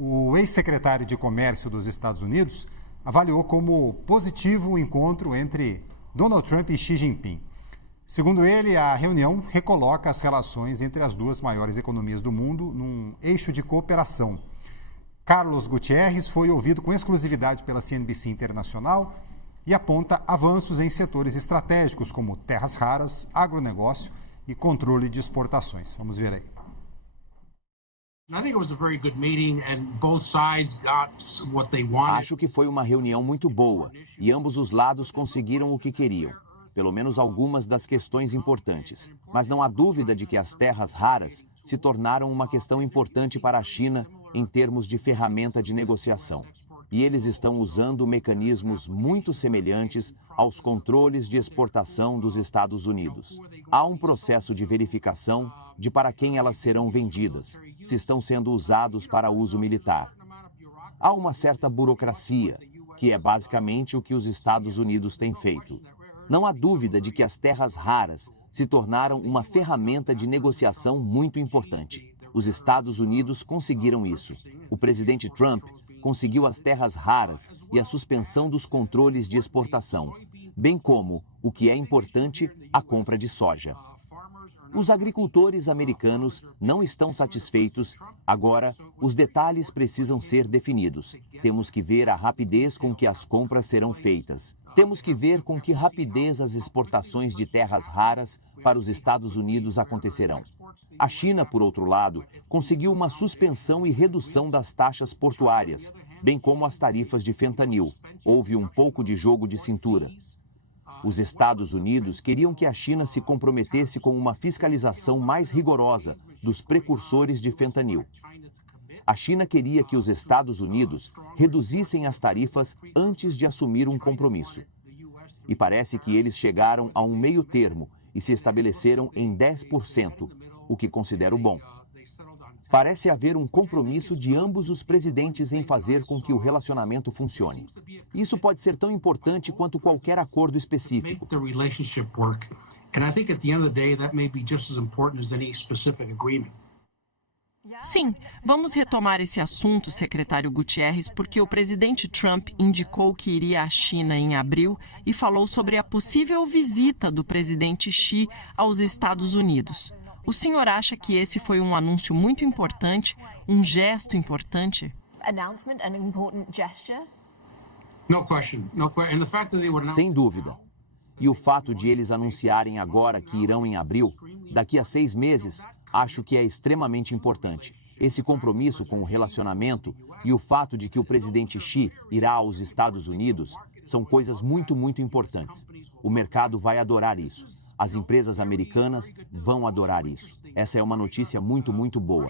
O ex-secretário de Comércio dos Estados Unidos avaliou como positivo o encontro entre Donald Trump e Xi Jinping. Segundo ele, a reunião recoloca as relações entre as duas maiores economias do mundo num eixo de cooperação. Carlos Gutierrez foi ouvido com exclusividade pela CNBC Internacional e aponta avanços em setores estratégicos como terras raras, agronegócio e controle de exportações. Vamos ver aí. Acho que foi uma reunião muito boa e ambos os lados conseguiram o que queriam, pelo menos algumas das questões importantes. Mas não há dúvida de que as terras raras se tornaram uma questão importante para a China em termos de ferramenta de negociação. E eles estão usando mecanismos muito semelhantes aos controles de exportação dos Estados Unidos. Há um processo de verificação de para quem elas serão vendidas, se estão sendo usados para uso militar. Há uma certa burocracia, que é basicamente o que os Estados Unidos têm feito. Não há dúvida de que as terras raras se tornaram uma ferramenta de negociação muito importante. Os Estados Unidos conseguiram isso. O presidente Trump conseguiu as terras raras e a suspensão dos controles de exportação, bem como, o que é importante, a compra de soja. Os agricultores americanos não estão satisfeitos. Agora, os detalhes precisam ser definidos. Temos que ver a rapidez com que as compras serão feitas. Temos que ver com que rapidez as exportações de terras raras para os Estados Unidos acontecerão. A China, por outro lado, conseguiu uma suspensão e redução das taxas portuárias, bem como as tarifas de fentanil. Houve um pouco de jogo de cintura. Os Estados Unidos queriam que a China se comprometesse com uma fiscalização mais rigorosa dos precursores de fentanil. A China queria que os Estados Unidos reduzissem as tarifas antes de assumir um compromisso. E parece que eles chegaram a um meio termo e se estabeleceram em 10%, o que considero bom. Parece haver um compromisso de ambos os presidentes em fazer com que o relacionamento funcione. Isso pode ser tão importante quanto qualquer acordo específico. Sim, vamos retomar esse assunto, secretário Gutierrez, porque o presidente Trump indicou que iria à China em abril e falou sobre a possível visita do presidente Xi aos Estados Unidos. O senhor acha que esse foi um anúncio muito importante, um gesto importante? Sem dúvida. E o fato de eles anunciarem agora que irão em abril, daqui a 6 meses, acho que é extremamente importante. Esse compromisso com o relacionamento e o fato de que o presidente Xi irá aos Estados Unidos são coisas muito, muito importantes. O mercado vai adorar isso. As empresas americanas vão adorar isso. Essa é uma notícia muito, muito boa.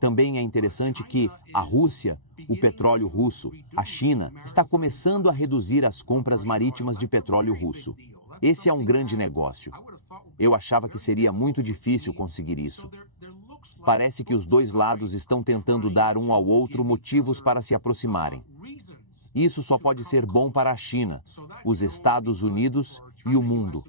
Também é interessante que a Rússia, o petróleo russo, a China, está começando a reduzir as compras marítimas de petróleo russo. Esse é um grande negócio. Eu achava que seria muito difícil conseguir isso. Parece que os dois lados estão tentando dar um ao outro motivos para se aproximarem. Isso só pode ser bom para a China, os Estados Unidos e o mundo.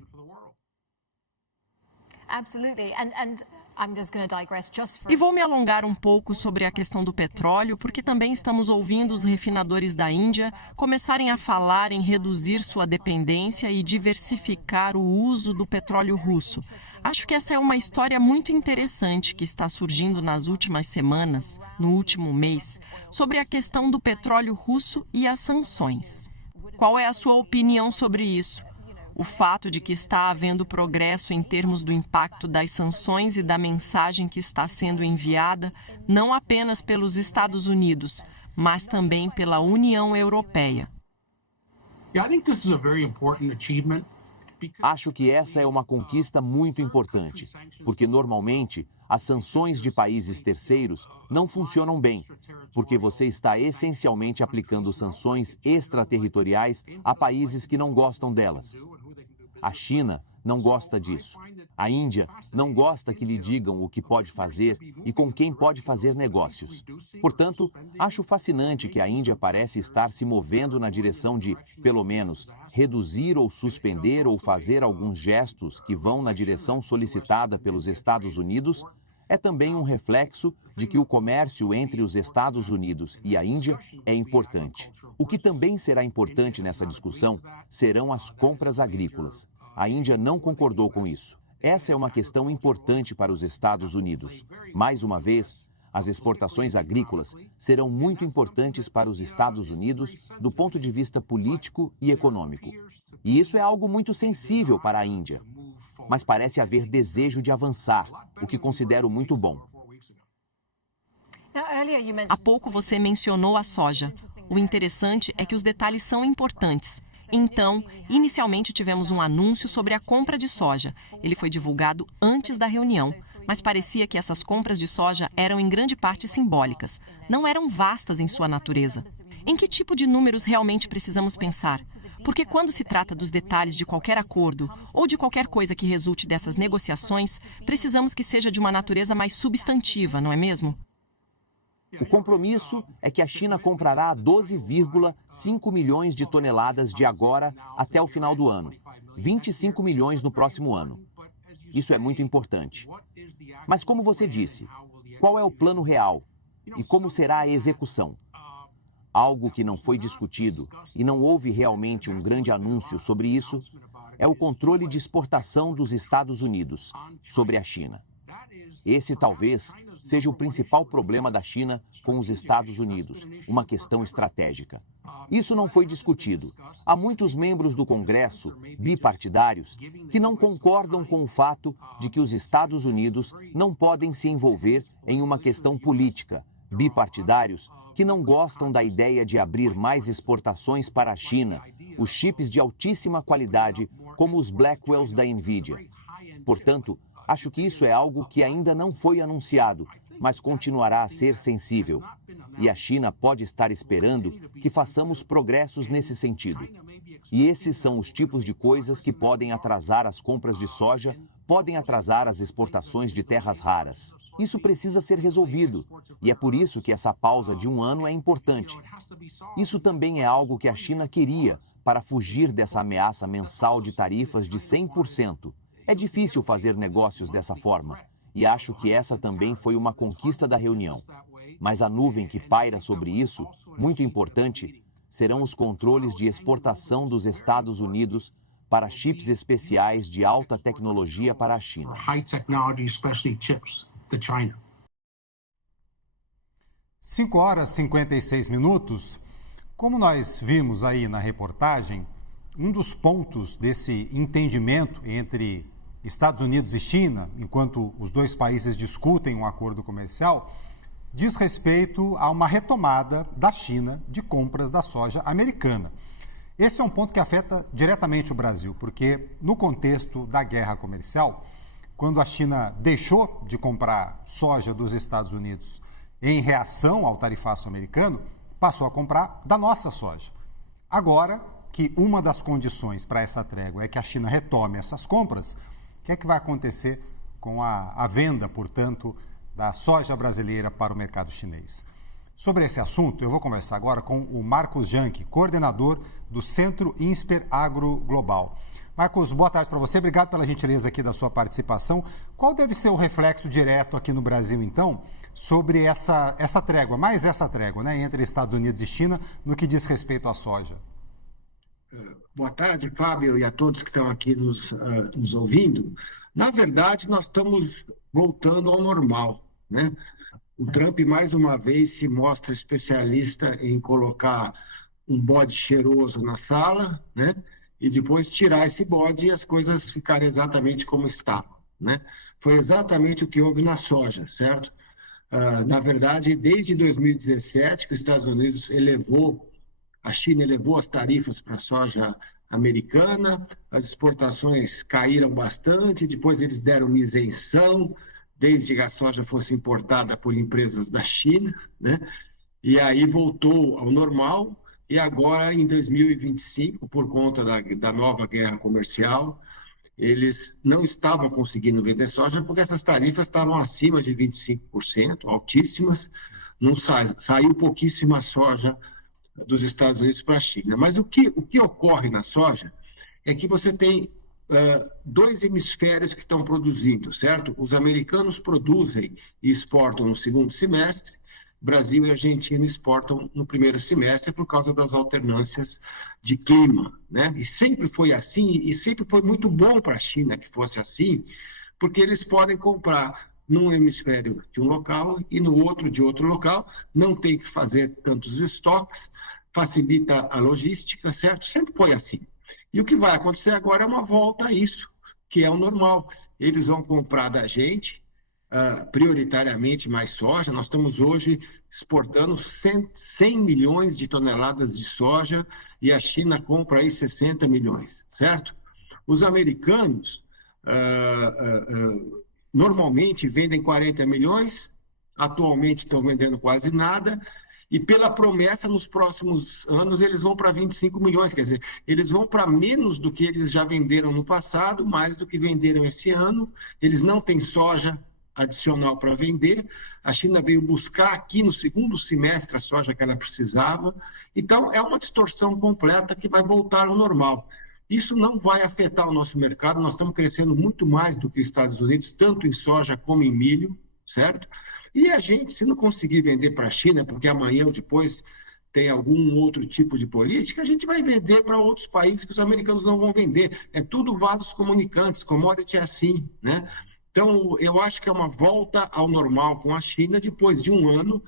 E vou me alongar um pouco sobre a questão do petróleo, porque também estamos ouvindo os refinadores da Índia começarem a falar em reduzir sua dependência e diversificar o uso do petróleo russo. Acho que essa é uma história muito interessante que está surgindo nas últimas semanas, no último mês, sobre a questão do petróleo russo e as sanções. Qual é a sua opinião sobre isso? O fato de que está havendo progresso em termos do impacto das sanções e da mensagem que está sendo enviada, não apenas pelos Estados Unidos, mas também pela União Europeia. Acho que essa é uma conquista muito importante, porque normalmente as sanções de países terceiros não funcionam bem, porque você está essencialmente aplicando sanções extraterritoriais a países que não gostam delas. A China não gosta disso. A Índia não gosta que lhe digam o que pode fazer e com quem pode fazer negócios. Portanto, acho fascinante que a Índia parece estar se movendo na direção de, pelo menos, reduzir ou suspender ou fazer alguns gestos que vão na direção solicitada pelos Estados Unidos, É também um reflexo de que o comércio entre os Estados Unidos e a Índia é importante. O que também será importante nessa discussão serão as compras agrícolas. A Índia não concordou com isso. Essa é uma questão importante para os Estados Unidos. Mais uma vez, as exportações agrícolas serão muito importantes para os Estados Unidos do ponto de vista político e econômico. E isso é algo muito sensível para a Índia. Mas parece haver desejo de avançar, o que considero muito bom. Há pouco você mencionou a soja. O interessante é que os detalhes são importantes. Então, inicialmente tivemos um anúncio sobre a compra de soja. Ele foi divulgado antes da reunião, mas parecia que essas compras de soja eram em grande parte simbólicas. Não eram vastas em sua natureza. Em que tipo de números realmente precisamos pensar? Porque quando se trata dos detalhes de qualquer acordo ou de qualquer coisa que resulte dessas negociações, precisamos que seja de uma natureza mais substantiva, não é mesmo? O compromisso é que a China comprará 12,5 milhões de toneladas de agora até o final do ano, 25 milhões no próximo ano. Isso é muito importante. Mas como você disse, qual é o plano real e como será a execução? Algo que não foi discutido e não houve realmente um grande anúncio sobre isso é o controle de exportação dos Estados Unidos sobre a China. Esse talvez seja o principal problema da China com os Estados Unidos, uma questão estratégica. Isso não foi discutido. Há muitos membros do Congresso, bipartidários, que não concordam com o fato de que os Estados Unidos não podem se envolver em uma questão política, bipartidários que não gostam da ideia de abrir mais exportações para a China, os chips de altíssima qualidade, como os Blackwells da NVIDIA. Portanto, acho que isso é algo que ainda não foi anunciado, mas continuará a ser sensível. E a China pode estar esperando que façamos progressos nesse sentido. E esses são os tipos de coisas que podem atrasar as compras de soja, podem atrasar as exportações de terras raras. Isso precisa ser resolvido, e é por isso que essa pausa de um ano é importante. Isso também é algo que a China queria para fugir dessa ameaça mensal de tarifas de 100%. É difícil fazer negócios dessa forma, e acho que essa também foi uma conquista da reunião. Mas a nuvem que paira sobre isso, muito importante, serão os controles de exportação dos Estados Unidos para chips especiais de alta tecnologia para a China. 5h56. Como nós vimos aí na reportagem, um dos pontos desse entendimento entre Estados Unidos e China, enquanto os dois países discutem um acordo comercial, diz respeito a uma retomada da China de compras da soja americana. Esse é um ponto que afeta diretamente o Brasil, porque no contexto da guerra comercial, quando a China deixou de comprar soja dos Estados Unidos em reação ao tarifaço americano, passou a comprar da nossa soja. Agora que uma das condições para essa trégua é que a China retome essas compras, o que é que vai acontecer com a venda, portanto, da soja brasileira para o mercado chinês? Sobre esse assunto, eu vou conversar agora com o Marcos Janck, coordenador do Centro Insper Agro Global. Marcos, boa tarde para você. Obrigado pela gentileza aqui da sua participação. Qual deve ser o reflexo direto aqui no Brasil, então, sobre essa trégua, mais essa trégua, né, entre Estados Unidos e China, no que diz respeito à soja? Boa tarde, Fábio, e a todos que estão aqui nos ouvindo. Na verdade, nós estamos voltando ao normal, né? O Trump, mais uma vez, se mostra especialista em colocar um bode cheiroso na sala, né? E depois tirar esse bode e as coisas ficarem exatamente como estavam, né? Foi exatamente o que houve na soja, certo? Na verdade, desde 2017, que os Estados Unidos a China elevou as tarifas para a soja americana, as exportações caíram bastante, depois eles deram uma isenção, desde que a soja fosse importada por empresas da China, né? E aí voltou ao normal, e agora em 2025, por conta da nova guerra comercial, eles não estavam conseguindo vender soja porque essas tarifas estavam acima de 25%, altíssimas, não saiu pouquíssima soja dos Estados Unidos para a China. Mas o que ocorre na soja é que você tem dois hemisférios que estão produzindo, certo? Os americanos produzem e exportam no segundo semestre, Brasil e Argentina exportam no primeiro semestre por causa das alternâncias de clima, né? E sempre foi assim, e sempre foi muito bom para a China que fosse assim, porque eles podem comprar num hemisfério de um local e no outro de outro local, não tem que fazer tantos estoques, facilita a logística, certo? Sempre foi assim. E o que vai acontecer agora é uma volta a isso, que é o normal. Eles vão comprar da gente, prioritariamente mais soja. Nós estamos hoje exportando 100 milhões de toneladas de soja e a China compra aí 60 milhões, certo? Os americanos normalmente vendem 40 milhões, atualmente estão vendendo quase nada, e pela promessa, nos próximos anos, eles vão para 25 milhões, quer dizer, eles vão para menos do que eles já venderam no passado, mais do que venderam esse ano, eles não têm soja adicional para vender, a China veio buscar aqui no segundo semestre a soja que ela precisava, então é uma distorção completa que vai voltar ao normal. Isso não vai afetar o nosso mercado, nós estamos crescendo muito mais do que os Estados Unidos, tanto em soja como em milho, certo? E a gente, se não conseguir vender para a China, porque amanhã ou depois tem algum outro tipo de política, a gente vai vender para outros países que os americanos não vão vender. É tudo vasos comunicantes, commodity é assim, né? Então, eu acho que é uma volta ao normal com a China depois de um ano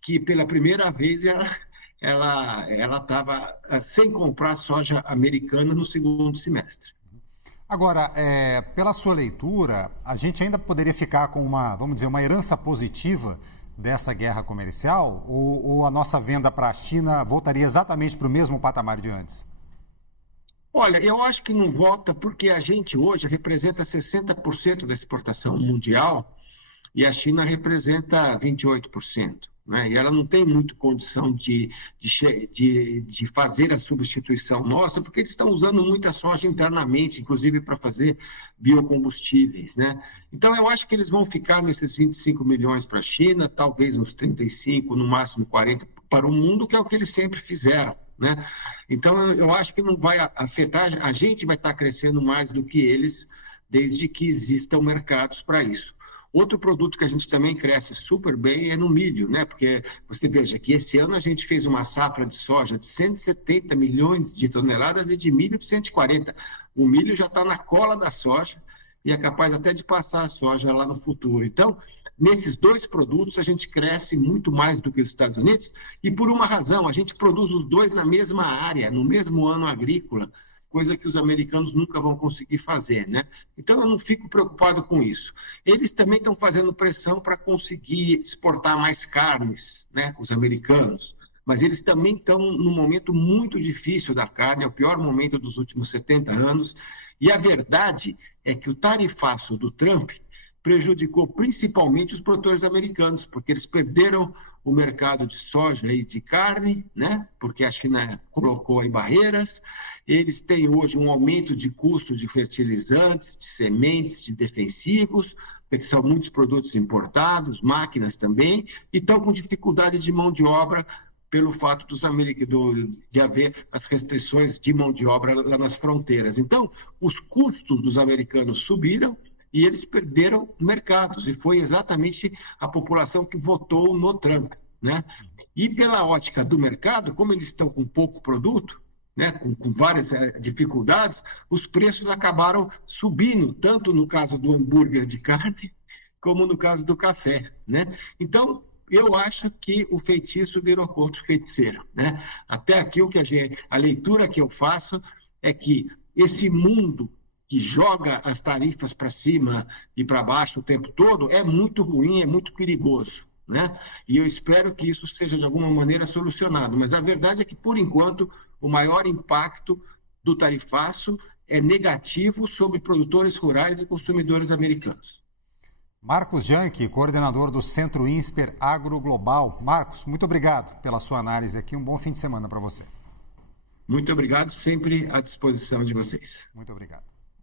que, pela primeira vez, ela estava sem comprar soja americana no segundo semestre. Agora, pela sua leitura, a gente ainda poderia ficar com vamos dizer, uma herança positiva dessa guerra comercial? Ou a nossa venda para a China voltaria exatamente para o mesmo patamar de antes? Olha, eu acho que não volta porque a gente hoje representa 60% da exportação mundial e a China representa 28%. Né? E ela não tem muito condição de fazer a substituição nossa, porque eles estão usando muita soja internamente, inclusive para fazer biocombustíveis. Né? Então, eu acho que eles vão ficar nesses 25 milhões para a China, talvez uns 35, no máximo 40 para o mundo, que é o que eles sempre fizeram. Né? Então, eu acho que não vai afetar, a gente vai estar crescendo mais do que eles, desde que existam mercados para isso. Outro produto que a gente também cresce super bem é no milho, né? Porque você veja que esse ano a gente fez uma safra de soja de 170 milhões de toneladas e de milho de 140. O milho já está na cola da soja e é capaz até de passar a soja lá no futuro. Então, nesses dois produtos a gente cresce muito mais do que os Estados Unidos e por uma razão, a gente produz os dois na mesma área, no mesmo ano agrícola, coisa que os americanos nunca vão conseguir fazer, né? Então, eu não fico preocupado com isso. Eles também estão fazendo pressão para conseguir exportar mais carnes, né, os americanos, mas eles também estão num momento muito difícil da carne, é o pior momento dos últimos 70 anos, e a verdade é que o tarifaço do Trump prejudicou principalmente os produtores americanos, porque eles perderam o mercado de soja e de carne, né? Porque a China colocou aí barreiras. Eles têm hoje um aumento de custo de fertilizantes, de sementes, de defensivos, porque são muitos produtos importados, máquinas também, e estão com dificuldade de mão de obra pelo fato de haver as restrições de mão de obra lá nas fronteiras. Então, os custos dos americanos subiram, e eles perderam mercados, e foi exatamente a população que votou no Trump. Né? E pela ótica do mercado, como eles estão com pouco produto, né, com várias dificuldades, os preços acabaram subindo, tanto no caso do hambúrguer de carne, como no caso do café. Né? Então, eu acho que o feitiço virou contra o feiticeiro. Né? Até aqui, a leitura que eu faço é que esse mundo que joga as tarifas para cima e para baixo o tempo todo, é muito ruim, é muito perigoso. Né? E eu espero que isso seja de alguma maneira solucionado. Mas a verdade é que, por enquanto, o maior impacto do tarifaço é negativo sobre produtores rurais e consumidores americanos. Marcos Janke, coordenador do Centro INSPER Agro Global. Marcos, muito obrigado pela sua análise aqui. Um bom fim de semana para você. Muito obrigado, sempre à disposição de vocês. Muito obrigado.